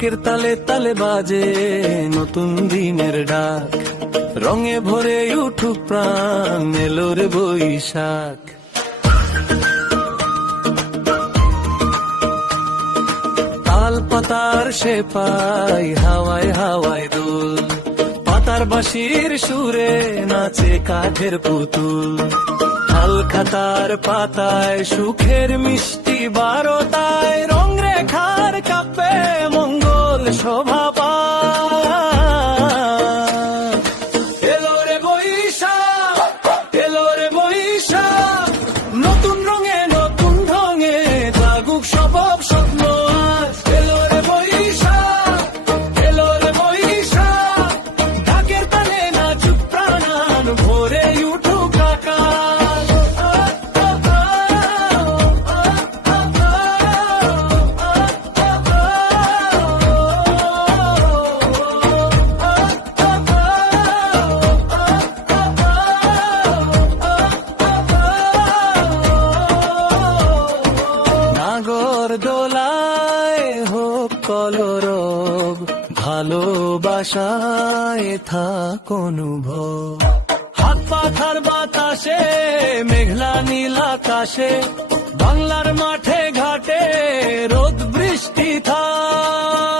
ঢাকের তালে তালে বাজে নতুন দিনের ডাক, রঙে ভরে উঠুক প্রাণ, এলো রে বৈশাখ। তাল পাতার সে পাই হাওয়ায় হাওয়ায় দোল, পাতার বাঁশির সুরে নাচে কাঠের পুতুল। হাল খাতার পাতায় সুখের মিষ্টি বারোটায়, রং রেখার কাপে মঙ্গল শোভা পায়। এলো রে বৈশাখ, এলো রে বৈশাখ, নতুন রঙে নতুন ঢঙে জাগুক সব স্বপ্ন আজ। এলো রে বৈশাখ, এলো রে বৈশাখ, ঢাকের তালে নাচুক প্রাণ, ভরে উঠুক আকাশ। নাগর দোলায় হোক কলরব, ভালোবাসায় থাক অনুভব। হাত পাখার বাতাসে মেঘলা নীল আকাশে, বাংলার মাঠে ঘাটে রোদ বৃষ্টি থাক।